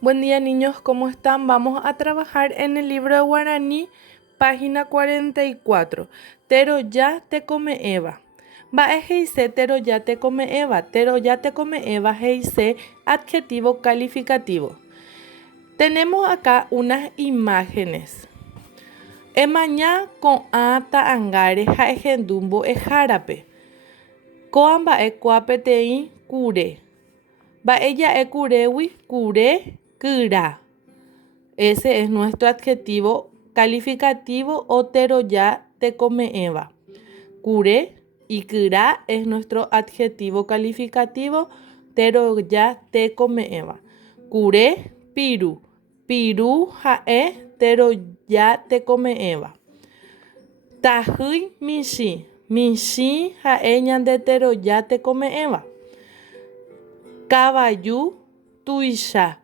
Buen día niños, ¿cómo están? Vamos a trabajar en el libro de Guaraní, página 44. Tero ya te come Eva. Va heise tero ya te come Eva. Tero ya te come Eva heise adjetivo calificativo. Tenemos acá unas imágenes. Emaña con ata angare jaejendumbo e jarape. Coamba e cuapetei cure. Va ella e curewi cure kyra. Ese es nuestro adjetivo calificativo o tero ya te come Eva. Cure y kyra es nuestro adjetivo calificativo, tero ya te come Eva. Cure piru. Piru jae tero ya te come Eva. Tahui mishi. Mishi jae ñande tero ya te come Eva. Caballu tuisha.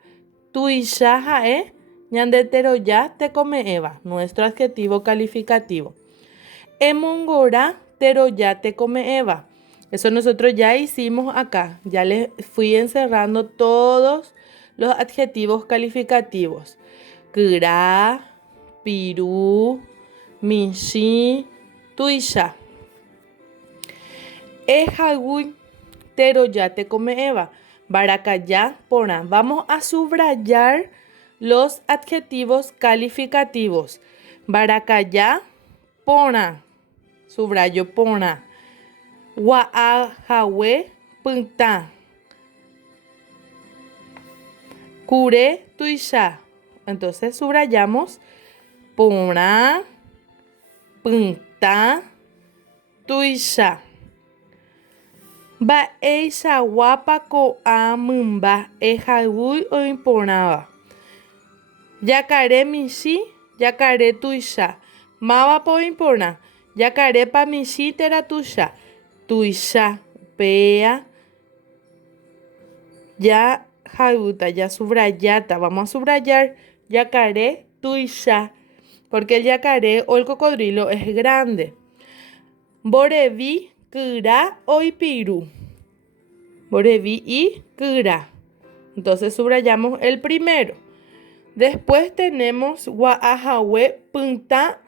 Tuisha jae ñande tero ya te come Eva, nuestro adjetivo calificativo. Emongora tero ya te come Eva. Eso nosotros ya hicimos acá. Ya les fui encerrando todos los adjetivos calificativos. Kyra, piru, mishi, tuisha. Ejagui tero ya te come Eva. Baracayá, pona. Vamos a subrayar los adjetivos calificativos. Baracayá, pona. Subrayo pona. Guaajawe, punta. Cure, tuisha. Entonces subrayamos pona, punta, tuisha. Ba eisha guapa ko amumba ejagui o imponaba. Yacaré mishi, yacaré tuisha. Mava po impona. Yacaré pa mishi tera tuisha. Tuisha, pea. Ya jaguta, ya subrayata. Vamos a subrayar yacaré tuisha. Porque el yacaré o el cocodrilo es grande. Borevi, kyra o ipiru. Borevi y kyra. Entonces subrayamos el primero. Después tenemos guaajawe punta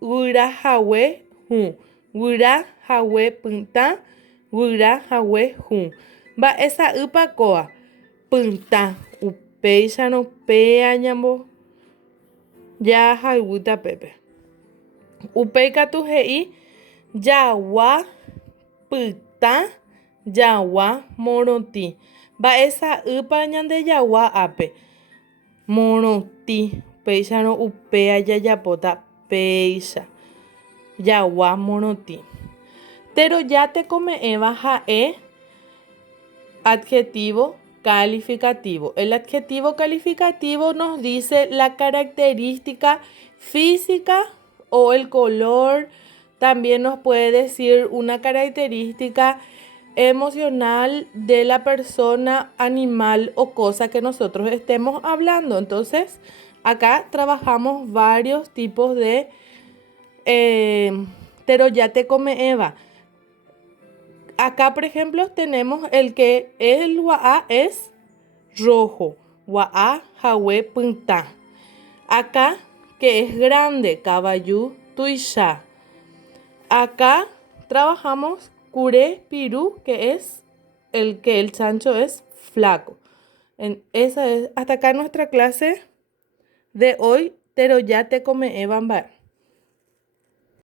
guirajawe hu. Guirajawe punta guirajawe hu. Va esa upacoa punta upeixa no pea ñambo ya jaiguta pepe. Upeika tu hei yawa punta yawa moroti. Va esa upa ñande yawa ape. Moroti. Peixa no upea yayapota peixa. Yawa moroti. Tero ya te come Eva jae adjetivo calificativo. El adjetivo calificativo nos dice la característica física o el color. También nos puede decir una característica emocional de la persona, animal o cosa que nosotros estemos hablando. Entonces, acá trabajamos varios tipos de pero ya te come Eva. Acá, por ejemplo, tenemos el que el guaa es rojo. Guaa, jawe, punta. Acá, que es grande, caballu, tuisha. Acá trabajamos cure, piru, que es el que el chancho es flaco. Esa es hasta acá nuestra clase de hoy, pero ya te come Eva.